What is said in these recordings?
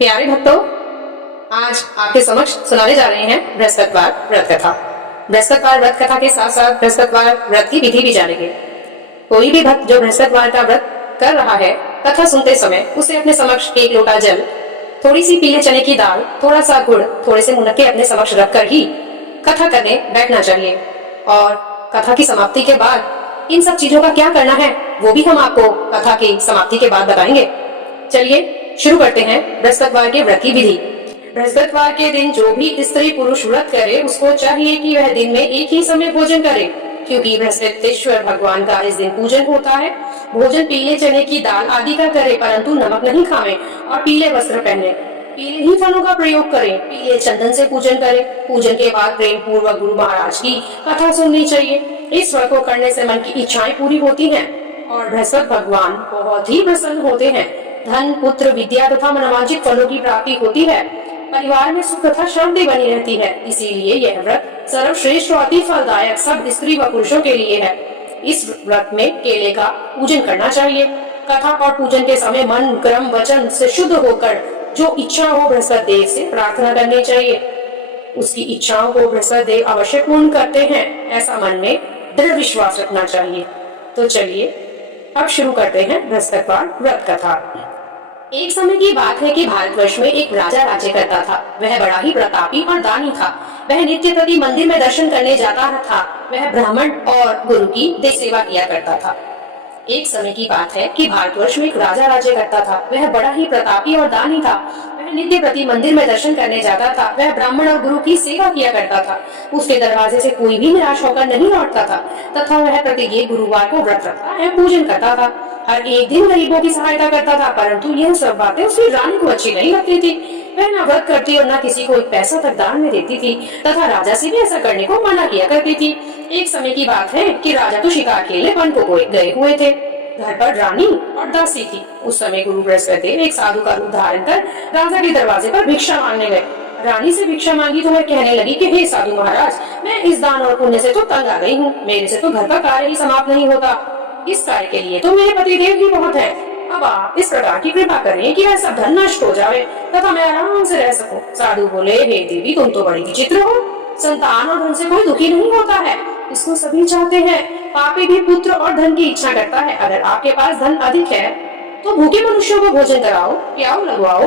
प्यारे भक्तों, आज आपके समक्ष सुनाने जा रहे हैं बृहस्पतिवार व्रत कथा। बृहस्पतिवार व्रत कथा के साथ साथ बृहस्पतिवार व्रत की विधि भी जानेंगे। कोई भी भक्त जो बृहस्पतिवार का व्रत कर रहा है, कथा सुनते समय उसे अपने समक्ष एक लोटा जल, थोड़ी सी पीले चने की दाल, थोड़ा सा गुड़, थोड़े से मुनक्के अपने समक्ष रखकर ही कथा करने बैठना चाहिए। और कथा की समाप्ति के बाद इन सब चीजों का क्या करना है वो भी हम आपको कथा की समाप्ति के बाद बताएंगे। चलिए शुरू करते हैं बृहस्पतिवार के व्रत की विधि। बृहस्पतिवार के दिन जो भी स्त्री पुरुष व्रत करे उसको चाहिए कि वह दिन में एक ही समय भोजन करे, क्योंकि बृहस्पतिश्वर भगवान का इस दिन पूजन होता है। भोजन पीले चने की दाल आदि का करे, परंतु नमक नहीं खावे और पीले वस्त्र पहने, पीले ही फलों का प्रयोग करें, पीले चंदन से पूजन करें। पूजन के बाद प्रेम पूर्वक गुरु महाराज की कथा सुननी चाहिए। इस व्रत को करने से मन की इच्छाएं पूरी होती हैं और बृहस्पति भगवान बहुत ही प्रसन्न होते हैं। धन, पुत्र, विद्या तथा मनोवांछित फलों की प्राप्ति होती है। परिवार में सुख तथा शांति बनी रहती है। इसीलिए यह व्रत सर्वश्रेष्ठ और अति फलदायक सब स्त्री व पुरुषों के लिए है। इस व्रत में केले का पूजन करना चाहिए। कथा और पूजन के समय मन, कर्म, वचन से शुद्ध होकर जो इच्छा हो बृहस्पति देव से प्रार्थना करनी चाहिए। उसकी इच्छाओं को बृहस्पति देव अवश्य पूर्ण करते हैं, ऐसा मन में दृढ़ विश्वास रखना चाहिए। तो चलिए अब शुरू करते हैं बृहस्पतिवार व्रत कथा। एक समय की बात है कि भारतवर्ष में एक राजा राज्य करता था। वह बड़ा ही प्रतापी और दानी था। वह नित्य प्रति मंदिर में दर्शन करने जाता था। वह ब्राह्मण और गुरु की देश सेवा किया करता था। एक समय की बात है कि भारतवर्ष में एक राजा राज्य करता था। वह बड़ा ही प्रतापी और दानी था। वह नित्य प्रति मंदिर में दर्शन करने जाता था। वह ब्राह्मण और गुरु की सेवा किया करता था। उसके दरवाजे से कोई भी निराश होकर नहीं लौटता था तथा वह प्रत्येक गुरुवार को व्रत रखता एवं पूजन करता था। हर एक दिन गरीबों की सहायता करता था, परंतु यह सब बातें उसकी रानी को अच्छी नहीं लगती थी। वह न व्रत करती और न किसी को एक पैसा तक दान में देती थी तथा राजा से भी ऐसा करने को मना किया करती थी। एक समय की बात है कि राजा तो शिकार के लिए वन को गए हुए थे। घर पर रानी और दासी थी। उस समय गुरु बृहस्पति एक साधु का रूप धारण कर राजा के दरवाजे पर भिक्षा मांगने गए। रानी से भिक्षा मांगी तो वह कहने लगी कि हे साधु महाराज, मैं इस दान और पुण्य से तो तंग आ गई हूँ। मेरे से तो घर का कार्य ही समाप्त नहीं होता। इस कार्य के लिए तो मेरे पतिदेव ही बहुत है। अब आप इस प्रकार की कृपा करें कि वह सब धन नष्ट हो जाए तथा मैं आराम से रह सकूं। साधु बोले, हे देवी, तुम तो बड़ी विचित्र हो। संतान और धन से कोई दुखी नहीं होता है, इसको सभी चाहते हैं। पापी भी पुत्र और धन की इच्छा करता है। अगर आपके पास धन अधिक है तो भूखे मनुष्यों को भोजन कराओ, प्याऊ लगवाओ,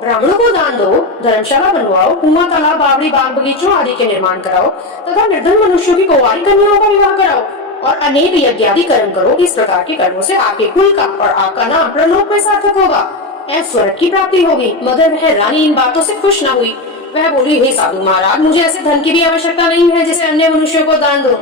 ब्राह्मणों को दान दो, धर्मशाला बनवाओ, कुआं, तालाब, बावड़ी, बाग बगीचों आदि के निर्माण कराओ तथा निर्धन मनुष्यों की कुंवारी कन्याओं का विवाह कराओ और अनेक यज्ञादि कर्म करो। इस प्रकार के कर्मों से आपके कुल का और आपका नाम प्रलोक में सार्थक होगा एवं स्वर्ग की प्राप्ति होगी। मगर वह रानी इन बातों से खुश न हुई। वह बोली, हे साधु महाराज, मुझे ऐसे धन की भी आवश्यकता नहीं है जिसे अन्य मनुष्यों को दान दो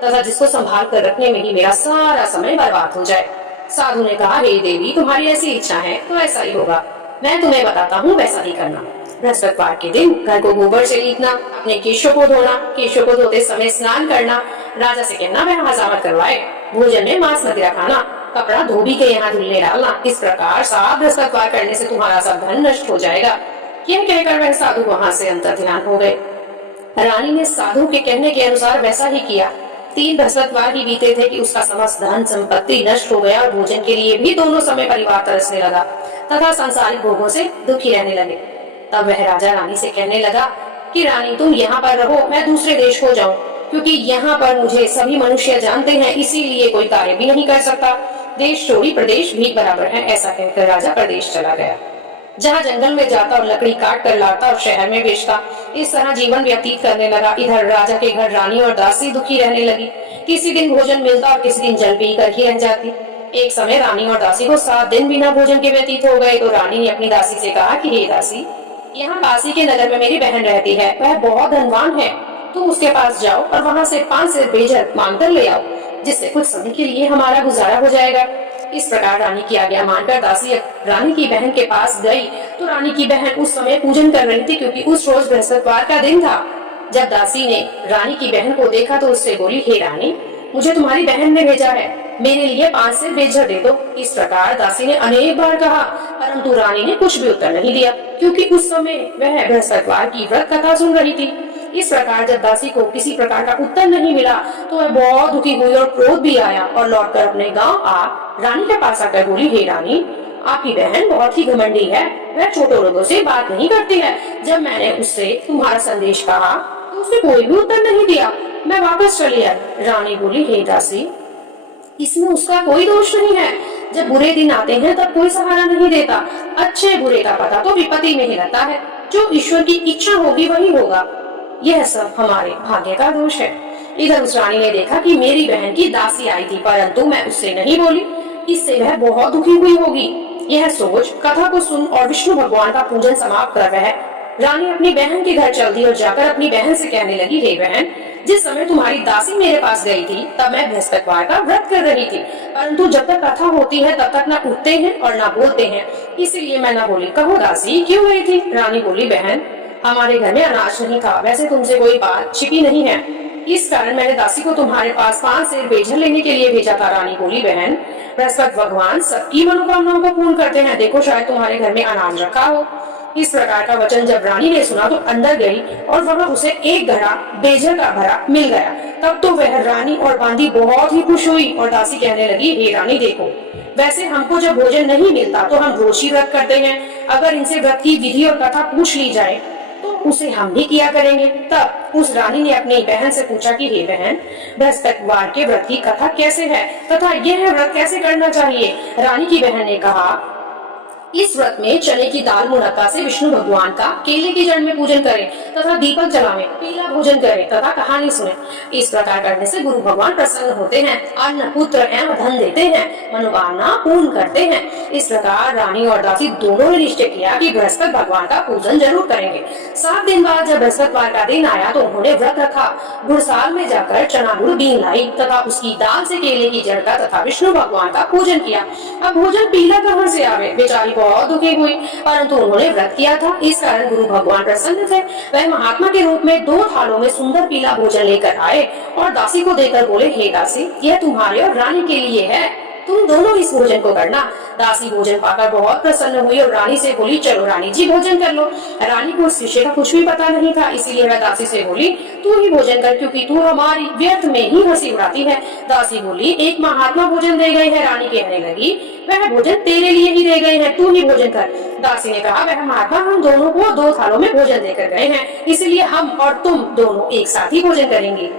तथा जिसको संभाल कर रखने में ही मेरा सारा समय बर्बाद हो जाए। साधु ने कहा, हे देवी, तुम्हारी ऐसी इच्छा है तो ऐसा ही होगा। मैं तुम्हें बताता हूँ, वैसा ही करना। बृहस्पतिवार के दिन घर को गोबर से लीपना, अपने केशों को धोना, केशों को धोते समय स्नान करना, राजा से कहना वह हजामत करवाए, भोजन में मांस मदिरा खाना, कपड़ा धोबी के यहाँ धुलने डालना। इस प्रकार 7 बृहस्पतिवार करने से तुम्हारा सब धन नष्ट हो जाएगा। यह कहकर वह साधु वहाँ से अंतर ध्यान हो गए। रानी ने साधु के कहने के अनुसार वैसा ही किया। 3 बृहस्पतिवार ही बीते थे कि उसका समस्त धन संपत्ति नष्ट हो गया और भोजन के लिए भी दोनों समय परिवार तरसने लगा तथा सांसारिक भोगों से दुखी रहने लगे। तब वह राजा रानी से कहने लगा कि रानी, तुम यहाँ पर रहो, मैं दूसरे देश को जाऊं, क्योंकि यहाँ पर मुझे सभी मनुष्य जानते हैं, इसीलिए कोई कार्य भी नहीं कर सकता। देश छोड़ी प्रदेश भी बराबर है। ऐसा कहकर राजा प्रदेश चला गया, जहाँ जंगल में जाता और लकड़ी काट कर लाता और शहर में बेचता। इस तरह जीवन व्यतीत करने लगा। इधर राजा के घर रानी और दासी दुखी रहने लगी। किसी दिन भोजन मिलता और किसी दिन जल पी कर ही रह जाती। एक समय रानी और दासी को 7 दिन बिना भोजन के व्यतीत हो गए तो रानी ने अपनी दासी से कहा कि हे दासी, यहाँ पासी के नगर में मेरी बहन रहती है, वह बहुत धनवान है। तुम उसके पास जाओ और वहाँ से 5 सेर बेजर मांग कर ले आओ, जिससे कुछ समय के लिए हमारा गुजारा हो जाएगा। इस प्रकार रानी की आज्ञा मानकर दासी रानी की बहन के पास गई तो रानी की बहन उस समय पूजन कर रही थी, क्योंकि उस रोज बृहस्पतिवार का दिन था। जब दासी ने रानी की बहन को देखा तो उससे बोली, हे रानी, मुझे तुम्हारी बहन ने भेजा है, मेरे लिए 5 सेर बेजर दे दो। इस प्रकार दासी ने अनेक बार कहा, परंतु रानी ने कुछ भी उत्तर नहीं दिया, क्योंकि उस समय वह बृहस्पतिवार की व्रत कथा सुन रही थी। इस प्रकार जब दासी को किसी प्रकार का उत्तर नहीं मिला तो वह बहुत दुखी हुई और क्रोध भी आया और लौटकर अपने गांव आ रानी के पास आकर बोली, हे रानी, आपकी बहन बहुत ही घमंडी है, वह छोटे लोगों से बात नहीं करती है। जब मैंने उससे तुम्हारा संदेश कहा तो उसने कोई भी उत्तर नहीं दिया। मैं वापस चली आई। रानी बोली, हे दासी, इसमें उसका कोई दोष नहीं है। जब बुरे दिन आते हैं तब कोई सहारा नहीं देता। अच्छे बुरे का पता तो विपत्ति में ही रहता है। जो ईश्वर की इच्छा होगी वही होगा। यह सब हमारे भाग्य का दोष है। इधर उस रानी ने देखा कि मेरी बहन की दासी आई थी, परंतु मैं उससे नहीं बोली। इससे वह बहुत दुखी हुई होगी। यह सोच कथा को सुन और विष्णु भगवान का पूजन समाप्त कर वह रानी अपनी बहन के घर चल दी और जाकर अपनी बहन से कहने लगी, हे बहन, जिस समय तुम्हारी दासी मेरे पास गई थी तब मैं बृहस्पतिवार का व्रत कर रही थी, परंतु जब तक कथा होती है तब तक न उठते हैं और न बोलते हैं, इसीलिए मैं न बोली। कहो दासी, क्यों गई थी? रानी बोली, बहन, हमारे घर में अनाज नहीं था। वैसे तुमसे कोई बात छिपी नहीं है, इस कारण मैंने दासी को तुम्हारे पास 5 सेर बेजल लेने के लिए भेजा था। रानी बोली, बहन, बृहस्पति भगवान सबकी मनोकामनाओं को पूर्ण करते हैं। देखो, शायद तुम्हारे घर में अनाज रखा हो। इस प्रकार का वचन जब रानी ने सुना तो अंदर गई और वहां उसे एक घड़ा बेजल का भरा मिल गया। तब तो वह रानी और बांदी बहुत ही खुश हुई और दासी कहने लगी, हे रानी, देखो, वैसे हमको जब भोजन नहीं मिलता तो हम रोज ही व्रत करते हैं। अगर इनसे व्रत की विधि और कथा पूछ ली जाए तो उसे हम भी किया करेंगे। तब उस रानी ने अपनी बहन से पूछा कि हे बहन, बृहस्पतिवार के व्रत की कथा कैसे है तथा यह व्रत कैसे करना चाहिए? रानी की बहन ने कहा, इस व्रत में चने की दाल मुनक्का से विष्णु भगवान का केले की जड़ में पूजन करें तथा दीपक जलावें, पीला भोजन करें तथा कहानी सुने। इस प्रकार करने से गुरु भगवान प्रसन्न होते हैं, अन्न, पुत्र एवं धन देते हैं, मनोकामना पूर्ण करते हैं। इस प्रकार रानी और दासी दोनों ने निश्चय किया कि बृहस्पति भगवान का पूजन जरूर करेंगे। 7 दिन बाद जब बृहस्पतिवार का दिन आया तो उन्होंने व्रत रखा। गुड़साल में जाकर चना गुड़ बीन लाई तथा उसकी दाल से केले की जड़ का तथा विष्णु भगवान का पूजन किया। अब भोजन पीला कहाँ से आवे? बेचारी बहुत दुखी हुई, परंतु उन्होंने व्रत किया था, इस कारण गुरु भगवान प्रसन्न थे। वह महात्मा के रूप में 2 थालों में सुंदर पीला भोजन लेकर आए और दासी को देकर बोले, हे दासी, यह तुम्हारे और रानी के लिए है, तुम दोनों इस भोजन को करना। दासी भोजन पाकर बहुत प्रसन्न हुई और रानी से बोली, चलो रानी जी भोजन कर लो। रानी को इस विषय का कुछ भी पता नहीं था, इसीलिए वह दासी से बोली, तू ही भोजन कर, क्योंकि तू हमारी व्यर्थ में ही हंसी उड़ाती है। दासी बोली, एक महात्मा भोजन दे गए हैं। रानी कहने लगी, वह भोजन तेरे लिए ही दे गए हैं, तू ही भोजन कर। दासी ने कहा, वह महात्मा हम दोनों को 2 थालों में भोजन देकर गए हैं, इसलिए हम और तुम दोनों एक साथ ही भोजन करेंगे।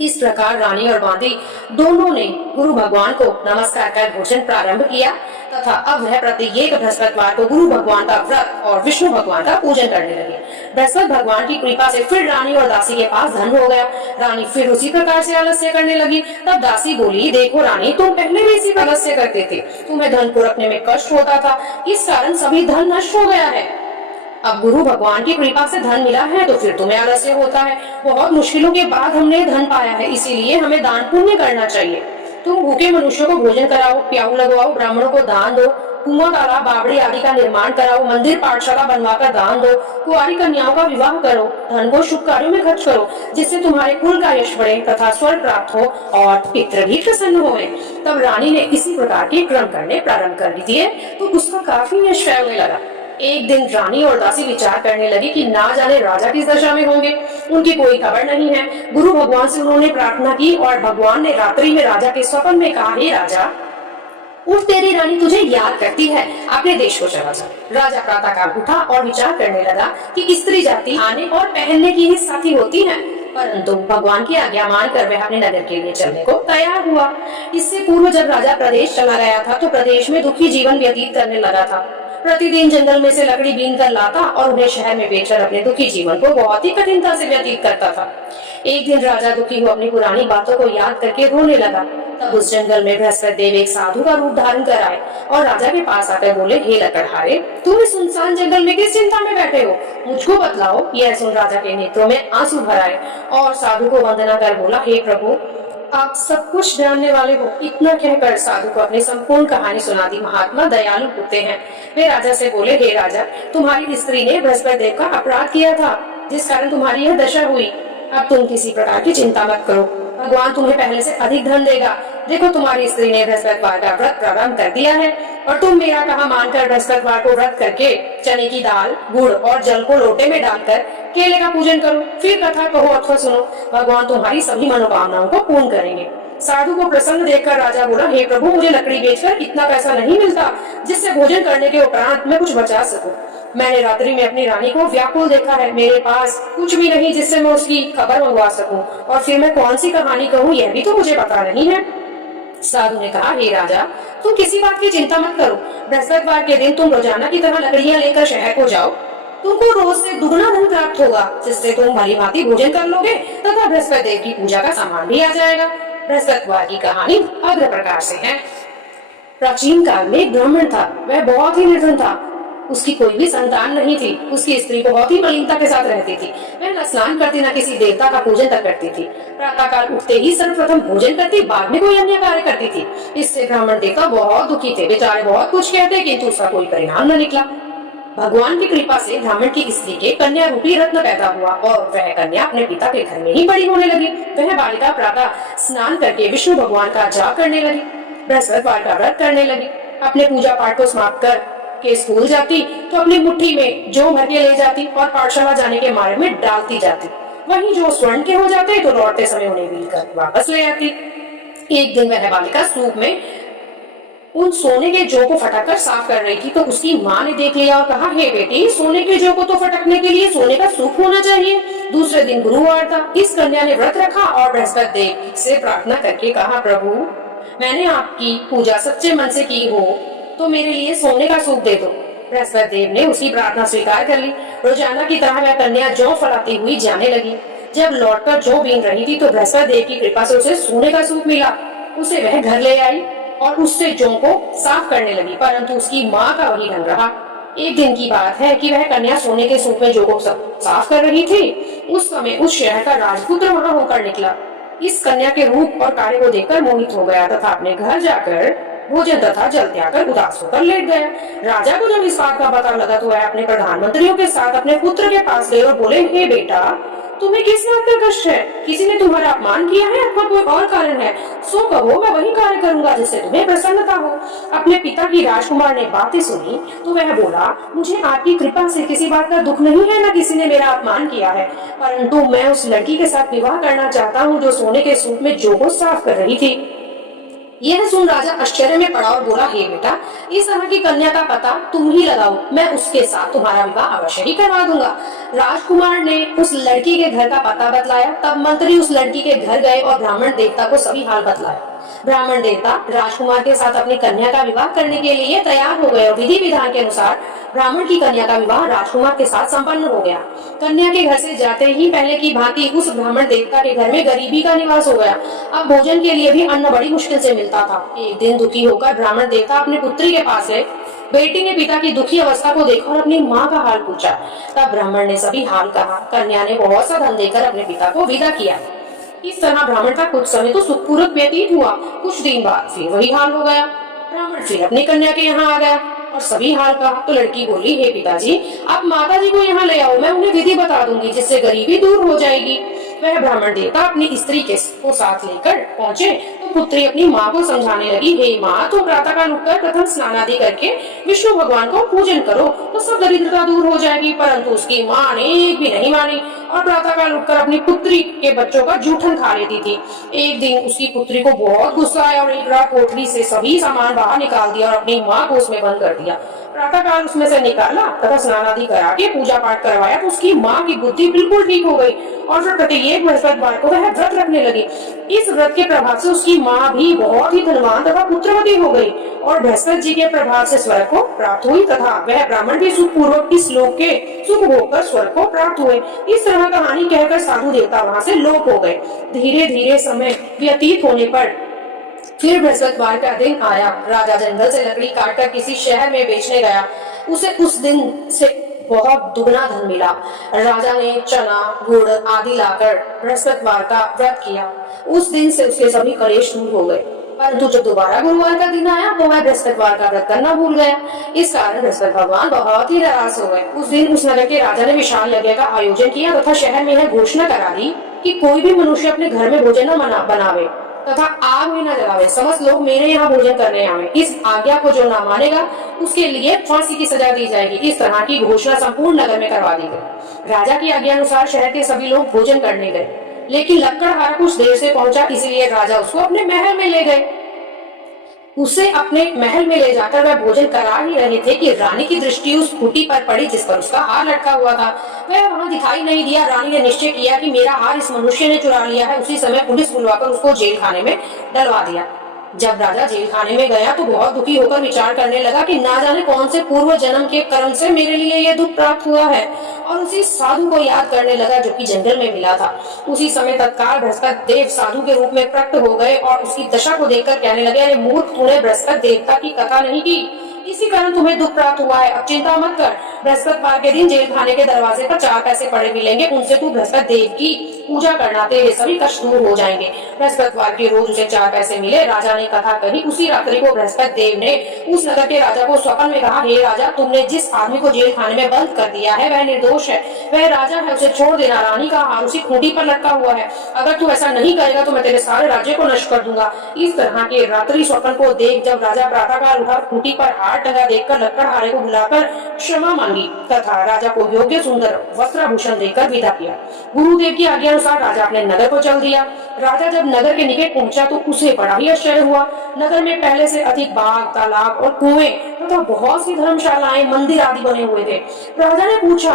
इस प्रकार रानी और बांदी दोनों ने गुरु भगवान को नमस्कार कर भोजन प्रारंभ किया तथा अब वह प्रत्येक बृहस्पतिवार को गुरु भगवान का व्रत और विष्णु भगवान का पूजन करने लगे। बृहस्पति भगवान की कृपा से फिर रानी और दासी के पास धन हो गया। रानी फिर उसी प्रकार से आलस्य करने लगी। तब दासी बोली, देखो रानी, तुम पहले भी इसी आलस्य करते थे, तुम्हें धन को रखने में कष्ट होता था, इस कारण सभी धन नष्ट हो गया है। अब गुरु भगवान की कृपा से धन मिला है तो फिर तुम्हें आलस्य होता है। बहुत मुश्किलों के बाद हमने धन पाया है, इसीलिए हमें दान पुण्य करना चाहिए। तुम भूखे मनुष्यों को भोजन कराओ, प्याऊ लगवाओ, ब्राह्मणों को दान दो, कुआं, तालाब, बावड़ी आदि का निर्माण कराओ, मंदिर पाठशाला बनवाकर दान दो, कुंवारी कन्याओं का विवाह करो, धन को शुभ कार्यों में खर्च करो, जिससे तुम्हारे कुल का यश बढ़े तथा स्वर्ग प्राप्त हो और पितृ भी प्रसन्न हों। तब रानी ने इसी प्रकार के क्रम करने प्रारंभ कर दिए तो उसका काफी यश फैलने लगा। एक दिन रानी और दासी विचार करने लगी कि ना जाने राजा किस दशा में होंगे, उनकी कोई खबर नहीं है। गुरु भगवान से उन्होंने प्रार्थना की और भगवान ने रात्रि में राजा के स्वप्न में कहा, हे राजा, उठ, तेरी रानी तुझे याद करती है, अपने देश को चला जा। राजा प्रातःकाल उठा और विचार करने लगा कि स्त्री जाति आने और पहनने की ही साथी होती है, परंतु भगवान की आज्ञा मानकर वह अपने नगर के लिए चलने को तैयार हुआ। इससे पूर्व जब राजा प्रदेश चला गया था तो प्रदेश में दुखी जीवन व्यतीत करने लगा था। प्रतिदिन जंगल में से लकड़ी बीन कर लाता और उन्हें शहर में बेचकर अपने दुखी जीवन को बहुत ही कठिनता से व्यतीत करता था। एक दिन राजा दुखी हो अपनी पुरानी बातों को याद करके रोने लगा। तब उस जंगल में बृहस्पति देव एक साधु का रूप धारण कर आए और राजा के पास आकर बोले, हे लकड़हारे, तुम इस सुनसान जंगल में किस चिंता में बैठे हो, मुझको बतलाओ। यह सुन राजा के नेत्रों में आंसू भर आए और साधु को वंदना कर बोला, हे प्रभु, आप सब कुछ जानने वाले हो। इतना कहकर साधु को अपनी संपूर्ण कहानी सुना दी। महात्मा दयालु होते हैं। वे राजा से बोले, हे राजा, तुम्हारी स्त्री ने बृहस्पति देव का अपराध किया था, जिस कारण तुम्हारी यह दशा हुई। अब तुम किसी प्रकार की चिंता मत करो, भगवान तुम्हें पहले से अधिक धन देगा। देखो, तुम्हारी स्त्री ने बृहस्पतिवार का व्रत प्रारंभ कर दिया है और तुम मेरा कहा मानकर बृहस्पतिवार को व्रत करके चने की दाल, गुड़ और जल को लोटे में डालकर केले का पूजन करो, फिर कथा कहो अथवा सुनो, भगवान तुम्हारी सभी मनोकामनाओं को पूर्ण करेंगे। साधु को प्रसन्न देखकर राजा बोला, हे प्रभु, मुझे लकड़ी बेचकर इतना पैसा नहीं मिलता जिससे भोजन करने के उपरांत मैं कुछ बचा सकूं। मैंने रात्रि में अपनी रानी को व्याकुल देखा है, मेरे पास कुछ भी नहीं जिससे मैं उसकी खबर मंगवा सकूं, और फिर मैं कौन सी कहानी कहूं यह भी तो मुझे पता नहीं है। साधु ने कहा, हे राजा, तुम किसी बात की चिंता मत करो। बृहस्पतिवार के दिन तुम रोजाना की तरह लकड़ियां लेकर शहर को जाओ। तुमको रोज से दुगना धन प्राप्त होगा, जिससे तुम भली भांति भोजन कर लोगे तथा बृहस्पति देव की पूजा का सामान भी आ जाएगा। बृहस्पतिवार की कहानी अग्र प्रकार से है। प्राचीन काल में एक ब्राह्मण था। वह बहुत ही निर्धन था। उसकी कोई भी संतान नहीं थी। उसकी स्त्री बहुत ही मलिनता के साथ रहती थी। वह न स्नान करती, न किसी देवता का पूजन तक करती थी। प्रातःकाल उठते ही सर्वप्रथम भोजन करती, बाद में कोई अन्य कार्य करती थी। इससे ब्राह्मण देवता बहुत दुखी थे। बेचारे बहुत कुछ कहते, किंतु उसका कोई परिणाम न निकला। भगवान की कृपा से ब्राह्मण की स्त्री के कन्या रूपी रत्न पैदा हुआ और वह कन्या अपने पिता के घर में ही बड़ी होने लगी। वह बालिका प्रातः स्नान करके विष्णु भगवान का जाप करने लगी, बृहस्पतिवार का व्रत करने लगी। अपने पूजा पाठ को समाप्त कर के स्कूल जाती तो अपनी मुट्ठी में जौ भर के ले जाती और पाठशाला जाने के मार्ग में डालती जाती। वहीं जो स्वर्ण के हो जाते तो लौटते समय उन्हें बील कर वापस ले आती। एक दिन वह बालिका सूप में उन सोने के जौ को फटक कर साफ कर रही थी तो उसकी माँ ने देख लिया और कहा, हे बेटी, सोने के जौ को तो फटकने के लिए सोने का सूप होना चाहिए। दूसरे दिन गुरुवार था। इस कन्या ने व्रत रखा और बृहस्पति देव से प्रार्थना करके कहा, प्रभु, मैंने आपकी पूजा सच्चे मन से की हो तो मेरे लिए सोने का सूप दे दो। बृहस्पति देव ने उसकी प्रार्थना स्वीकार कर ली। रोजाना की तरह वह कन्या जौ फलाती हुई जाने लगी। जब लौटकर जौ बीन रही थी तो बृहस्पति देव की कृपा से उसे सोने का सूप मिला। उसे वह घर ले आई और उससे जौ को साफ करने लगी, परंतु उसकी माँ का वही ढंग रहा। एक दिन की बात है कि वह कन्या सोने के सूप में जौ को साफ कर रही थी। उस समय उस शहर का राजपुत्र वहां होकर निकला। इस कन्या के रूप और कार्य को देखकर मोहित हो गया तथा अपने घर जाकर भोजन तथा जल त्याग कर उदास होकर लेट गया। राजा को जब इस बात का पता लगा तो वह अपने प्रधानमंत्रियों के साथ अपने पुत्र के पास गए और बोले, हे बेटा, तुम्हें किस बात का कष्ट है? किसी ने तुम्हारा अपमान किया है अथवा कोई और कारण है? सो कहो, मैं वही कार्य करूंगा जिससे तुम्हें प्रसन्नता हो। अपने पिता की राजकुमार ने बातें सुनी तो वह बोला, मुझे आपकी कृपा से किसी बात का दुख नहीं है, न किसी ने मेरा अपमान किया है, परंतु मैं उस लड़की के साथ विवाह करना चाहता हूँ जो सोने के सूप में जौ को साफ कर रही थी। यह सुन राजा आश्चर्य में पड़ा और बोला, हे बेटा, इस तरह की कन्या का पता तुम ही लगाओ, मैं उसके साथ तुम्हारा विवाह अवश्य ही करवा दूंगा। राजकुमार ने उस लड़की के घर का पता बतलाया। तब मंत्री उस लड़की के घर गए और ब्राह्मण देवता को सभी हाल बतलाया। ब्राह्मण देवता राजकुमार के साथ अपनी कन्या का विवाह करने के लिए तैयार हो गए और विधि विधान के अनुसार ब्राह्मण की कन्या का विवाह राजकुमार के साथ संपन्न हो गया। कन्या के घर से जाते ही पहले की भांति उस ब्राह्मण देवता के घर में गरीबी का निवास हो गया। अब भोजन के लिए भी अन्न बड़ी मुश्किल से मिलता था। एक दिन दुखी होकर ब्राह्मण देवता अपनी पुत्री के पास गए। बेटी ने पिता की दुखी अवस्था को देखा और अपनी माँ का हाल पूछा। तब ब्राह्मण ने सभी हाल कहा। कन्या ने बहुत सा धन देकर अपने पिता को विदा किया। इस तरह ब्राह्मण का कुछ समय तो सुखपूर्वक व्यतीत हुआ। कुछ दिन बाद फिर वही हाल हो गया। ब्राह्मण फिर अपनी कन्या के यहाँ आ गया और सभी हाल कहा। तो लड़की बोली, हे पिताजी, आप माताजी को यहाँ ले आओ, मैं उन्हें विधि बता दूंगी जिससे गरीबी दूर हो जाएगी। वह ब्राह्मण देवता अपनी स्त्री को साथ लेकर पहुँचे तो पुत्री अपनी माँ को समझाने लगी, हे माँ, तुम प्रातःकाल उठकर प्रथम स्नान आदि करके विष्णु भगवान को पूजन करो तो सब दरिद्रता दूर हो जाएगी। परंतु उसकी माँ ने एक भी नहीं मानी और प्रातःकाल उठकर अपनी पुत्री के बच्चों का जूठन खा लेती थी। एक दिन उसकी पुत्री को बहुत गुस्सा आया और एक रात कोठरी से सभी सामान बाहर निकाल दिया और अपनी माँ को उसमें बंद कर दिया। प्रातःकाल उसमें से निकाला तथा स्नान आदि करा के पूजा पाठ करवाया तो उसकी माँ की बुद्धि बिल्कुल ठीक हो गई और फिर प्रत्येक बृहस्पतिवार को वह व्रत रखने लगी। इस व्रत के प्रभाव से उसकी माँ भी बहुत ही धनवान तथा पुत्रवती हो गई और बृहस्पति जी के प्रभाव से स्वर्ग को प्राप्त हुई तथा वह ब्राह्मण भी सुखपूर्वक इस लोक के सुख भोग कर स्वर्ग को प्राप्त हुए। इस तरह कहानी कहकर साधु देवता वहां से लोप हो गए। धीरे धीरे समय व्यतीत होने पर फिर बृहस्पतिवार का दिन आया। राजा जंगल से लकड़ी काटकर किसी शहर में बेचने गया। उसे उस दिन से बहुत दुगना धन मिला। राजा ने चना, गुड़ आदि लाकर बृहस्पतिवार का व्रत किया। उस दिन से उसके सभी कलेश दूर हो गए। परंतु जब दोबारा गुरुवार का दिन आया तो वह बृहस्पतिवार का व्रत करना भूल गया। इस कारण बृहस्पति भगवान बहुत ही नाराज हो गए। उस दिन उस नगर के राजा ने विशाल यज्ञ का आयोजन किया तथा शहर में यह घोषणा करा दी कि कोई भी मनुष्य अपने घर में भोजन न बनावे तथा आग में न जलावे। समस्त लोग मेरे यहाँ भोजन करने आवे। इस आज्ञा को जो न मानेगा उसके लिए फांसी की सजा दी जाएगी। इस तरह की घोषणा संपूर्ण नगर में करवा दी गई। राजा की आज्ञा अनुसार शहर के सभी लोग भोजन करने गए। लेकिन लक्कड़हारा कुछ देर से पहुंचा, इसलिए राजा उसको अपने महल में ले गए। उसे अपने महल में ले जाकर वह भोजन करा ही रहे थे कि रानी की दृष्टि उस खूंटी पर पड़ी जिस पर उसका हार लटका हुआ था। वह वहां दिखाई नहीं दिया। रानी ने निश्चय किया कि मेरा हार इस मनुष्य ने चुरा लिया है। उसी समय पुलिस बुलवाकर उसको जेल खाने में डलवा दिया। जब राजा जेल खाने में गया तो बहुत दुखी होकर विचार करने लगा कि ना जाने कौन से पूर्व जन्म के कर्म से मेरे लिए यह दुख प्राप्त हुआ है, और उसी साधु को याद करने लगा जो कि जंगल में मिला था। उसी समय तत्काल बृहस्पति देव साधु के रूप में प्रकट हो गए और उसकी दशा को देखकर कहने लगे, अरे मूर्ख, तूने बृहस्पति देवता की कथा नहीं की, इसी कारण तुम्हें दुख प्राप्त हुआ है। अब चिंता मत कर, बृहस्पतिवार के दिन जेल खाने के दरवाजे पर 4 पैसे पड़े मिलेंगे, उनसे तू बृहस्पति देव की पूजा करना, तेरे सभी कष्ट दूर हो जाएंगे। बृहस्पतिवार के रोज उसे 4 पैसे मिले। राजा ने कथा कही। उसी रात्रि को बृहस्पति देव ने उस नगर के राजा को स्वप्न में कहा, हे राजा, तुमने जिस आदमी को जेल खाने में बंद कर दिया है वह निर्दोष है, वह राजा है, उसे छोड़ देना। रानी का हार उसी खूंटी पर लटका हुआ है। अगर तू ऐसा नहीं करेगा तो मैं तेरे सारे राज्य को नष्ट कर दूंगा। इस तरह के रात्रि स्वप्न को देख जब राजा प्रातःकाल उठा, खूंटी पर हार टंगा देखकर लक्कड़हारे को बुलाकर क्षमा मांगी तथा राजा को योग्य सुंदर वस्त्राभूषण देकर विदा किया। गुरुदेव की आज्ञा अनुसार राजा अपने नगर को चल दिया। राजा जब नगर के निकट पहुंचा तो उसे बड़ा ही आश्चर्य हुआ। नगर में पहले से अधिक बाग, तालाब और कुएं तथा बहुत सी धर्मशालाएं, मंदिर आदि बने हुए थे। राजा ने पूछा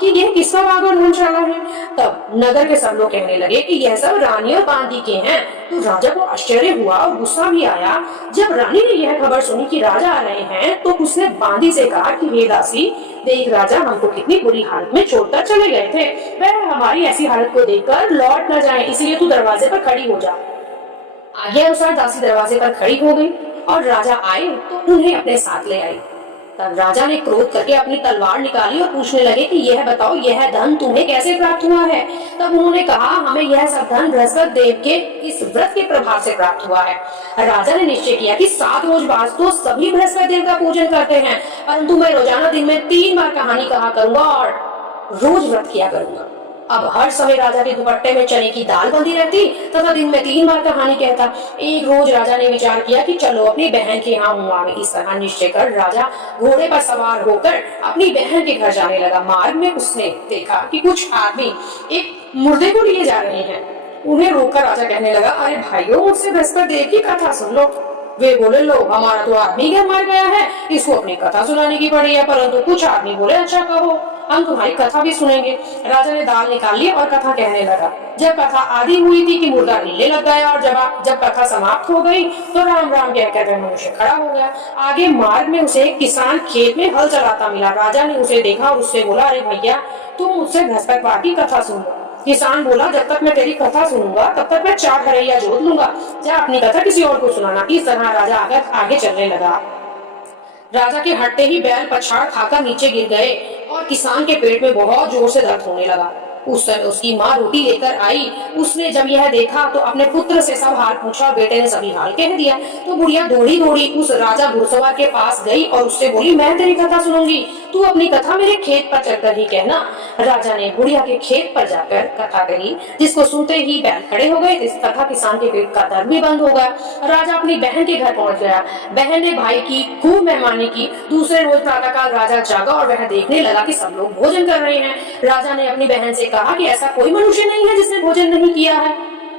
कि यह किसका बाग और धर्मशाला है? तब नगर के सब लोग कहने लगे कि यह सब रानी और बांदी के हैं। तो राजा को आश्चर्य हुआ और गुस्सा भी आया। जब रानी ने यह खबर सुनी कि राजा आ रहे हैं तो उसने बांदी से कहा कि हे दासी, देख राजा हमको कितनी बुरी हालत में छोड़कर चले गए थे, वह हमारी ऐसी हालत को देखकर लौट न जाए, इसलिए तू दरवाजे पर खड़ी हो जा। आज्ञा अनुसार दासी दरवाजे पर खड़ी हो गई और राजा आए तो उन्हें अपने साथ ले आई। तब राजा ने क्रोध करके अपनी तलवार निकाली और पूछने लगे कि यह बताओ, यह धन तुम्हें कैसे प्राप्त हुआ है? तब उन्होंने कहा, हमें यह सब धन बृहस्पति देव के इस व्रत के प्रभाव से प्राप्त हुआ है। राजा ने निश्चय किया कि 7 रोज बाद तो सभी बृहस्पति देव का पूजन करते हैं, परंतु मैं रोजाना दिन में 3 बार कहानी कहा करूंगा और रोज व्रत किया करूंगा। अब हर समय राजा के दुपट्टे में चने की दाल बंधी रहती तथा दिन में 3 बार कहानी कहता। एक रोज राजा ने विचार किया कि चलो अपनी बहन के यहाँ मुआवे। इस तरह निश्चय कर राजा घोड़े पर सवार होकर अपनी बहन के घर जाने लगा। मार्ग में उसने देखा कि कुछ आदमी एक मुर्दे को लिए जा रहे हैं। उन्हें रोककर राजा कहने लगा, अरे भाइयों, मुझसे बृहस्पति देव की कथा सुन लो। वे बोले, लो, हमारा तो आदमी घर मर गया है, इसको अपनी कथा सुनाने की पड़ी है। परंतु कुछ आदमी बोले, अच्छा कहो, हम तुम्हारी कथा भी सुनेंगे। राजा ने दाल निकाल ली और कथा कहने लगा। जब कथा आधी हुई थी कि मुर्दा हिले लग गया और जब कथा समाप्त हो गई तो राम राम कहकर मनुष्य खड़ा हो गया। आगे मार्ग में उसे एक किसान खेत में हल चलाता मिला। राजा ने उसे देखा और उससे बोला, अरे भैया, तुम मुझसे बृहस्पतिवार की कथा सुन लो। किसान बोला, जब तक मैं तेरी कथा सुनूंगा तब तक मैं 4 हरैया जोत लूंगा, जा अपनी कथा किसी और को सुनाना। इस तरह राजा आगे चलने लगा। राजा के हटते ही बैल पछाड़ खाकर नीचे गिर गए और किसान के पेट में बहुत जोर से दर्द होने लगा। उस समय उसकी माँ रोटी लेकर आई। उसने जब यह देखा तो अपने पुत्र से सब हाल पूछा। बेटे ने सभी हाल कह दिया। तो बुढ़िया दौड़ी दौड़ी उस राजा घुड़सवार के पास गई और उससे बोली, मैं तेरी कथा सुनूंगी, तू अपनी कथा मेरे खेत पर चलकर ही कहना। राजा ने बुढ़िया के खेत पर जाकर कथा कही, जिसको सुनते ही बैल खड़े हो गए तथा किसान के पेट का दर्द भी बंद हो गया। राजा अपनी बहन के घर पहुंच गया। बहन ने भाई की खूब मेहमानी की। दूसरे रोज प्रातःकाल राजा जागा और वह देखने लगा कि सब लोग भोजन कर रहे हैं। राजा ने अपनी बहन से कहा कि ऐसा कोई मनुष्य नहीं है जिसने भोजन नहीं किया है,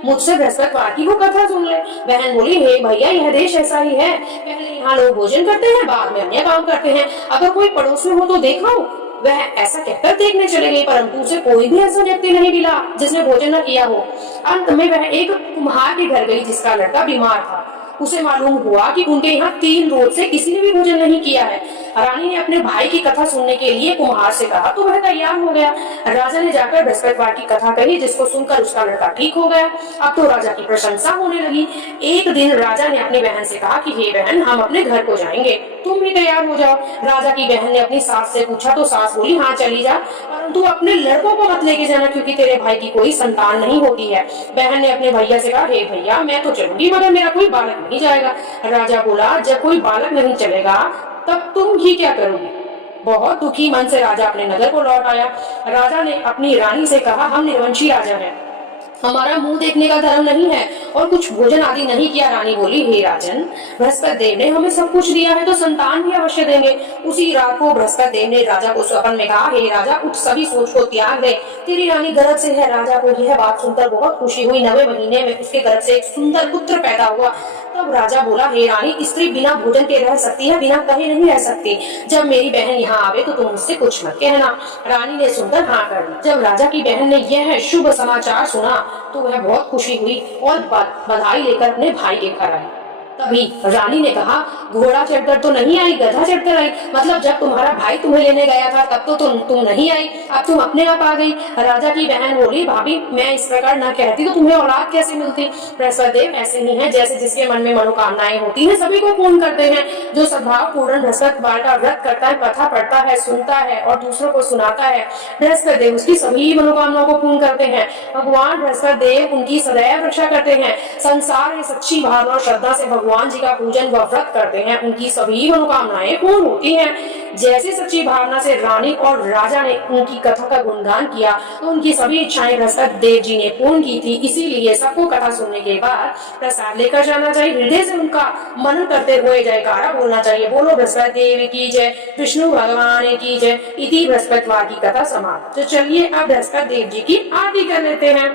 मुझसे बृहस्पतिवार की वो कथा सुन ले। बहन बोली, हे भैया, यह देश ऐसा ही है, पहले यहाँ लोग भोजन करते हैं, बाद में अन्य काम करते हैं। अगर कोई पड़ोस में हो तो देखो। वह ऐसा कहकर देखने चले गई, परंतु उसे कोई भी ऐसा व्यक्ति नहीं मिला जिसने भोजन न किया हो। अंत में वह एक कुम्हार के घर गई जिसका लड़का बीमार था। उसे मालूम हुआ कि उनके यहाँ 3 रोज से किसी ने भी भोजन नहीं किया है। रानी ने अपने भाई की कथा सुनने के लिए कुम्हार से कहा तो वह तैयार हो गया। राजा ने जाकर बृहस्पतिवार की कथा कही, जिसको सुनकर उसका लड़का ठीक हो गया। अब तो राजा की प्रशंसा होने लगी। एक दिन राजा ने अपनी बहन से कहा कि हे बहन, हम अपने घर को जाएंगे, तुम भी तैयार हो जाओ। राजा की बहन ने अपनी सास से पूछा तो सास बोली, हाँ चली जा, परंतु अपने लड़कों को मत लेके जाना, क्योंकि तेरे भाई की कोई संतान नहीं होती है। बहन ने अपने भैया से कहा, हे भैया, मैं तो चलूंगी मगर मेरा कोई बालक नहीं जाएगा। राजा बोला, जब कोई बालक नहीं चलेगा तब तुम ही क्या करोगे? बहुत दुखी मन से राजा अपने नगर को लौट आया। राजा ने अपनी रानी से कहा, हम निर्वंशी राजा हैं, हमारा मुंह देखने का धर्म नहीं है और कुछ भोजन आदि नहीं किया। रानी बोली, हे राजन, बृहस्पति देव ने हमें सब कुछ दिया है तो संतान भी अवश्य देंगे। उसी रात को बृहस्पति देव ने राजा को स्वप्न में कहा, हे राजा, उठ, सभी सोच को त्याग दे, तेरी रानी गर्भ से है। राजा को यह बात सुनकर बहुत खुशी हुई। 9वें महीने में उसके गर्भ से एक सुंदर पुत्र पैदा हुआ। तब राजा बोला, हे रानी, स्त्री बिना भोजन के रह सकती है, बिना कहे नहीं रह सकती। जब मेरी बहन यहाँ आवे तो तुम मुझसे कुछ मत कहना। रानी ने सुनकर हाँ कर दी। जब राजा की बहन ने यह शुभ समाचार सुना तो वह बहुत खुशी हुई और बधाई लेकर अपने भाई के घर आई। तभी रानी ने कहा, घोड़ा चढ़कर तो नहीं आई, गधा चढ़कर आई। मतलब जब तुम्हारा भाई तुम्हें लेने गया था तब तो तुम नहीं आई, अब तुम अपने आप आ गई। राजा की बहन बोली, भाभी, मैं इस प्रकार न कहती तो तुम्हें औलाद कैसे मिलती। बृहस्पति देव ऐसे ही हैं, जैसे जिसके मन में मनोकामनाएं होती हैं सभी को पूर्ण करते हैं। जो सद्भाव पूर्ण बृहस्पतिवार का व्रत करता है, कथा पढ़ता है, सुनता है और दूसरों को सुनाता है, बृहस्पति देव उसकी सभी मनोकामनाओं को पूर्ण करते हैं। भगवान बृहस्पति देव उनकी सदैव रक्षा करते हैं। संसार में सच्ची भावना और श्रद्धा से भगवान जी का पूजन व व्रत करते हैं, उनकी सभी मनोकामनाएं पूर्ण होती हैं। जैसे सच्ची भावना से रानी और राजा ने उनकी कथा का गुणगान किया तो उनकी सभी इच्छाएं बृहस्पति देव जी ने पूर्ण की थी। इसीलिए सबको कथा सुनने के बाद प्रसाद लेकर जाना चाहिए, हृदय से उनका मनन करते हुए जयकारा बोलना चाहिए। बोलो बृहस्पति देव की जय, विष्णु भगवान की जय। इति बृहस्पतिवार की कथा समाप्त। तो चलिए अब बृहस्पति देव जी की आरती कर लेते हैं।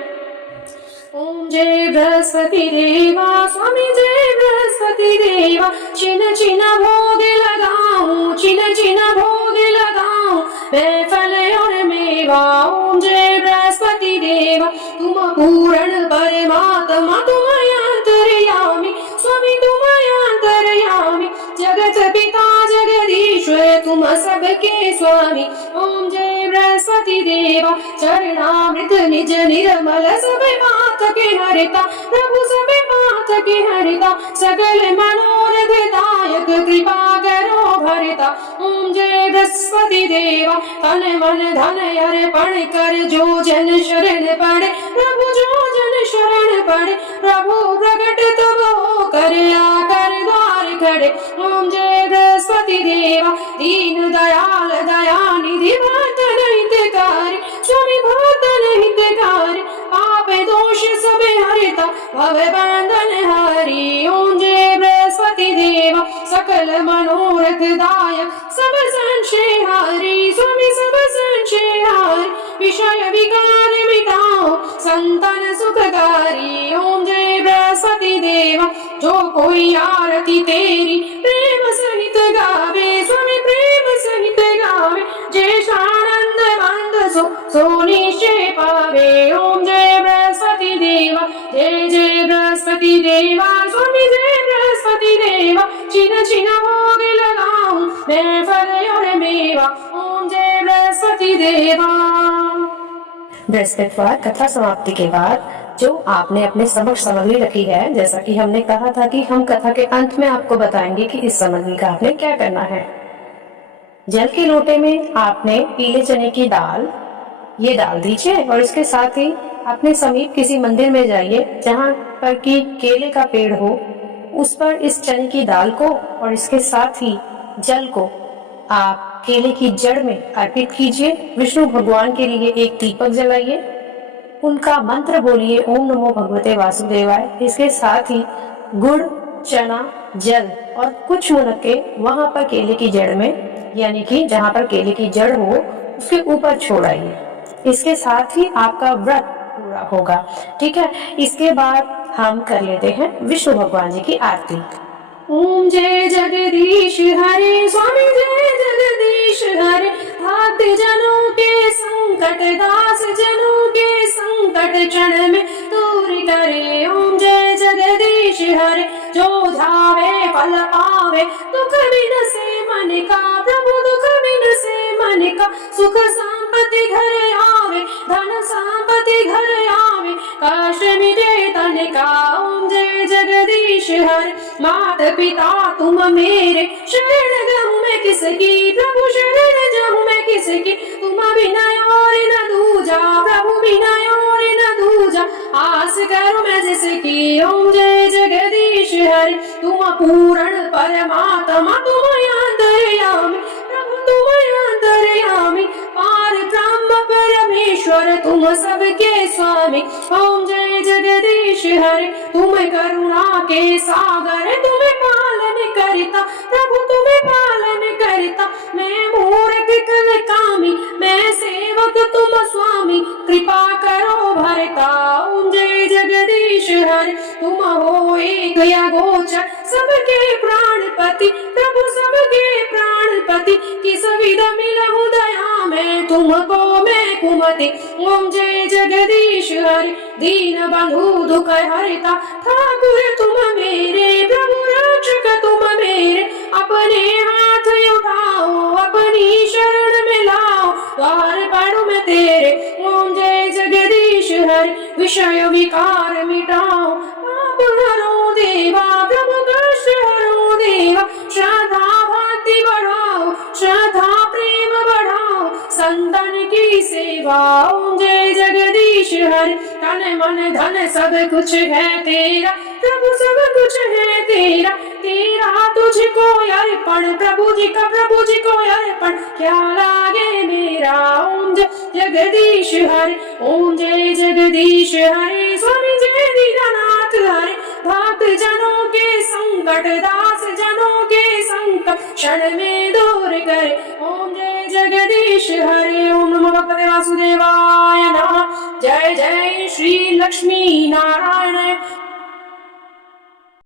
ओम जय बृहस्पति देवा, स्वामी जय बृहस्पति देवा, चिन्ह चिन्ह भोग लगाऊं, चिन्ह चिन्ह भोग लगाऊं, मैं फल और मेवा। ओम जय बृहस्पति देवा, तुम पूर्ण परमात्मा, तुम अंतर्यामी, स्वामी तुम अंतर्यामी, जगत पिता जगदीश्वर, तुम सबके स्वामी। ओम जय बृहस्पति देवा, चरणामृत निज निर्मल, सब मात के हरिता, प्रभु सब मात के हरिता, सकल मनोरथ दायक, कृपा करो भरिता। ओम जय बृहस्पति देवा, तन मन धन अर्पण कर, जो जन शरण पड़े प्रभु, जो जन शरण पड़े प्रभु, प्रकट तब हो कर आकर द्वार खड़े। ओम जय बृहस्पति देवा, दीन दयाल दयानिधि, भक्त हितकारी, स्वामी भक्त हितकारी, पाप दोष सब हरिता, भव बंधन हरि। ओम जय बृहस्पति देवा, सकल मनोरथ दायक, सब संशय हरि, स्वामी सब संशय हरि, विषय विकार मिटाओ, संतन सुखकारी। ओम जय बृहस्पति देवा, जो कोई आरती तेरी प्रेम सहित गावे, स्वामी प्रेम सहित गावे, जय आनंद बंद सो निश्चय पावे। ओम जय बृहस्पति देवा, जय जय बृहस्पति देवा, स्वामी जय बृहस्पति देवा, चिन्ह चिन्ह भोग लगाऊं, मैं फल और मेवा। ओम जय बृहस्पति देवा। बृहस्पतिवार कथा समाप्ति के बाद जो आपने अपने समक्ष सामग्री रखी है, जैसा कि हमने कहा था कि हम कथा के अंत में आपको बताएंगे कि इस सामग्री का आपने क्या करना है। जल के लोटे में आपने पीले चने की दाल ये डाल दीजिए और इसके साथ ही अपने समीप किसी मंदिर में जाइए जहाँ पर कि केले का पेड़ हो, उस पर इस चने की दाल को और इसके साथ ही जल को आप केले की जड़ में अर्पित कीजिए। विष्णु भगवान के लिए एक दीपक जलाइए, उनका मंत्र बोलिए, ओम नमो भगवते वासुदेवाय। इसके साथ ही गुड़, चना, जल और कुछ मुनक्के वहां पर केले की जड़ में, यानी कि जहां पर केले की जड़ हो उसके ऊपर छोड़ाइए। इसके साथ ही आपका व्रत पूरा होगा। ठीक है, इसके बाद हम कर लेते हैं विष्णु भगवान जी की आरती। ओम जय जगदीश हरे, स्वामी जय जगदीश हरे, भक्त जनों के संकट, दास जनों के संकट क्षण में दूर करे। ओम जय जगदीश हरे, जो धावे फल पावे, दुख बिन से मन का प्रभु, दुख बिन से मन का, सुख संपत्ति घर आवे, धन संपत्ति घर आवे, कष्ट मिटे तन का। ओम जय जगदीश हरे, मात पिता तुम मेरे, शरण जाऊं मैं किसकी प्रभु, शरण जाऊं मैं किसकी, तुम बिना और न दूजा प्रभु, बिना और न दूजा, आस करूं मैं जिसकी। ओम जय जगदीश हरे, तुम पूर्ण परमात्मा, तुम अंतर्यामी प्रभु, तुम अंतर्यामी, पार ब्रह्म परमेश्वर, तुम सबके स्वामी। ओम जय जगदीश हरे तुम करुणा के सागर तुम्हें पालन करता प्रभु तुम्हें पालन करता मैं मूर्ख कल कामी मैं सेवक तुम स्वामी कृपा करो भरता ओम जय जगदीश हरे तुम हो एक या गोचर सबके प्राणपति प्रभु सबके प्राणपति किस विध मिलहु दया मैं तुमको मैं कुमति ओम जय जगदीश हरे दीन बंधु दुख हरता ठाकुर तुम मेरे प्रभु रक्षक तुम मेरे अपने हाथ उठाओ अपनी शरण में लाओ द्वार पढ़ू मैं तेरे ओम जय जगदीश हरे विषय विकार मिटाओ पाप हरो देवा प्रभु कष्ट हरो देवा श्रद्धा भक्ति बढ़ाओ श्रद्धा प्रेम बढ़ाओ संतन की सेवा ओम जय जगदीश हरे तन मन धन सब कुछ है तेरा प्रभु सब कुछ है तेरा तेरा तुझको अर्पण प्रभु जी को अर्पण क्या लागे मेरा ओम जय जगदीश हरे ओम जय जगदीश हरे स्वामी जय दीनानाथ हरे भक्त जनों के संकट दास जनों के संकट क्षण में दूर करे ओम जय जगदीश हरे ओम नमो भगवते वासुदेवाय नमः जय जय श्री लक्ष्मी नारायण